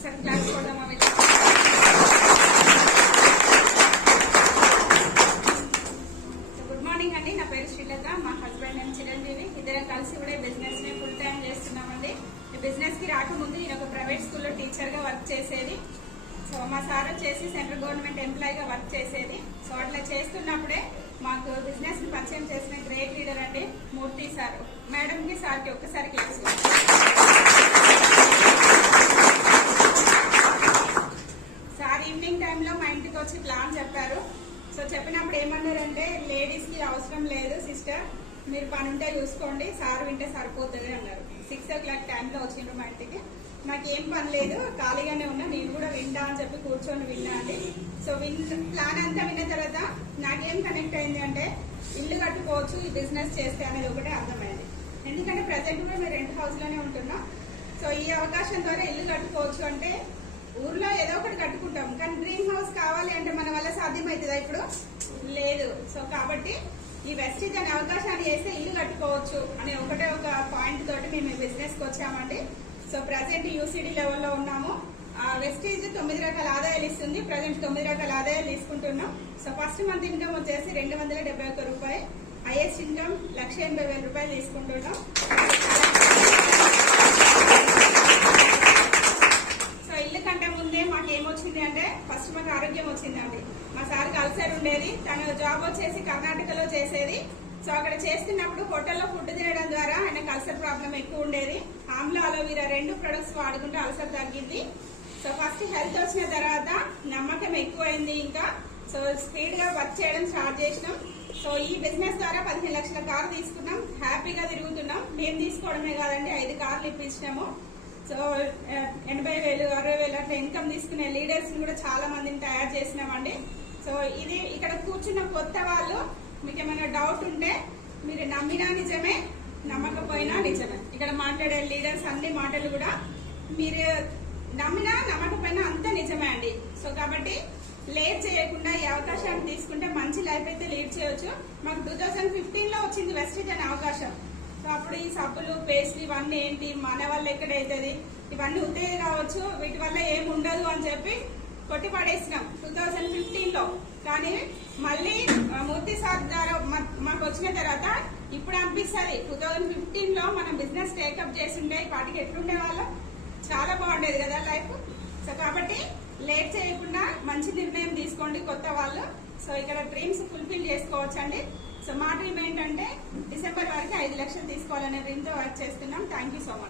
ఒకసారి class కొడదామా? Good morning అండి, నా పేరు శ్రీలత, మా హస్బెండ్ నేను చిరంజీవి. ఇద్దరం కలిసి కూడా బిజినెస్ ని ఫుల్ టైం చేస్తున్నామండి. ఈ బిజినెస్ కి రాకముందు నేను ఒక ప్రైవేట్ స్కూల్లో టీచర్ గా వర్క్ చేసేది. సో మా సార్ వచ్చేసి సెంట్రల్ గవర్నమెంట్ ఎంప్లాయీగా వర్క్ చేసేది. సో అట్లా చేస్తున్నప్పుడే మాకు బిజినెస్ ని పరిచయం చేసిన గ్రేట్ లీడర్ అండి మూర్తి సార్. మేడం కి సార్ కి ఒక్కసారి క్లాస్. సార్ ఈవినింగ్ టైంలో మా ఇంటికి వచ్చి ప్లాన్ చెప్పారు. సో చెప్పినప్పుడు ఏమన్నారంటే, లేడీస్ కి అవసరం లేదు సిస్టర్, మీరు పని ఉంటే చూసుకోండి, సార్ వింటే సరిపోతుంది అన్నారు. 6 o'clock టైంలో వచ్చిండ్రు మా ఇంటికి. నాకేం పని లేదు, ఖాళీగానే ఉన్నా, నేను కూడా వింటా అని చెప్పి కూర్చొని విన్నా అండి. సో ప్లాన్ అంతా విన్న తర్వాత నాకేం కనెక్ట్ అయింది అంటే, ఇల్లు కట్టుకోవచ్చు ఈ బిజినెస్ చేస్తే అనేది ఒకటే అర్థమైంది. ఎందుకంటే ప్రజెంట్ కూడా మేము రెంట్ హౌస్ లోనే ఉంటున్నాం. సో ఈ అవకాశం ద్వారా ఇల్లు కట్టుకోవచ్చు అంటే, ఊర్లో ఏదో ఒకటి కట్టుకుంటాం, కానీ డ్రీమ్ హౌస్ కావాలి అంటే మన వల్ల సాధ్యమవుతుందా? ఇప్పుడు లేదు. సో కాబట్టి ఈ వెస్టీజ్ అనే అవకాశాన్ని చేస్తే ఇల్లు కట్టుకోవచ్చు అనే ఒకటే ఒక పాయింట్ తోటి మేము ఈ బిజినెస్ కి వచ్చామండి. సో ప్రజెంట్ యూసీడీ లెవెల్లో ఉన్నాము. వెస్టీజ్ 9 రకాల ఆదాయాలు ఇస్తుంది. ప్రజెంట్ 9 రకాల ఆదాయాలు తీసుకుంటున్నాం. సో ఫస్ట్ మంత్ ఇన్కమ్ వచ్చేసి 271 రూపాయలు, హైయెస్ట్ ఇన్కమ్ 1,80,000 రూపాయలు తీసుకుంటున్నాం. సో ఇల్లు కంటే ముందే మాకు ఏమొచ్చింది అంటే, ఫస్ట్ మాకు ఆరోగ్యం వచ్చిందండి. మా సార్కి అల్సర్ ఉండేది. తన జాబ్ వచ్చేసి కర్ణాటకలో చేసేది. సో అక్కడ చేస్తున్నప్పుడు హోటల్లో ఫుడ్ తినడం ద్వారా ఆయనకు అల్సర్ ప్రాబ్లం ఎక్కువ ఉండేది. ఆమ్లా అలోవీరా 2 ప్రొడక్ట్స్ వాడుకుంటే అల్సర్ తగ్గింది. సో ఫస్ట్ హెల్త్ వచ్చిన తర్వాత నమ్మకం ఎక్కువైంది. ఇంకా సో స్పీడ్ గా వర్క్ చేయడం స్టార్ట్ చేసినాం. సో ఈ బిజినెస్ ద్వారా 15 లక్షల కారు తీసుకున్నాం. హ్యాపీగా తిరుగుతున్నాం. మేము తీసుకోవడమే కాదండి, 5 కార్లు ఇప్పించినాము. సో 80,000, 60,000 అట్లా ఇన్కమ్ తీసుకునే లీడర్స్ కూడా చాలా మందిని తయారు చేసినామండి. సో ఇది ఇక్కడ కూర్చున్న కొత్త వాళ్ళు, మీకు ఏమైనా డౌట్ ఉంటే, మీరు నమ్మినా నిజమే, నమ్మకపోయినా నిజమే. ఇక్కడ మాట్లాడే లీడర్స్ అన్ని మాటలు కూడా మీరు నమ్మినా నమ్మకపోయినా అంతా నిజమే అండి. సో కాబట్టి లేట్ చేయకుండా ఈ అవకాశాన్ని తీసుకుంటే మంచి లైఫ్ అయితే లీడ్ చేయొచ్చు. మాకు 2015లో వచ్చింది వెస్టీజ్ అనే అవకాశం. సో అప్పుడు ఈ సబ్బులు, పేస్ట్లు ఇవన్నీ ఏంటి, మన వల్ల ఎక్కడైతుంది, ఇవన్నీ ఉత్తేజ కావచ్చు, వీటి వల్ల ఏమి ఉండదు అని చెప్పి కొట్టి పడేసినాం 2015లో. కానీ మళ్ళీ మూర్తి సార్ ద్వారా మాకు వచ్చిన తర్వాత ఇప్పుడు అనిపిస్తుంది, 2015లో మనం బిజినెస్ టేకప్ చేసిండే వాటికి ఎట్లుండే వాళ్ళం, చాలా బాగుండేది కదా లైఫ్. సో కాబట్టి లేట్ చేయకుండా మంచి నిర్ణయం తీసుకోండి కొత్త వాళ్ళు. సో ఇక్కడ డ్రీమ్స్ ఫుల్ఫిల్ చేసుకోవచ్చండి. సో మా డ్రీమ్ ఏంటంటే, డిసెంబర్ వరకు 5 లక్షలు తీసుకోవాలనే డ్రీమ్ తో వర్క్ చేస్తున్నాం. Thank you so much.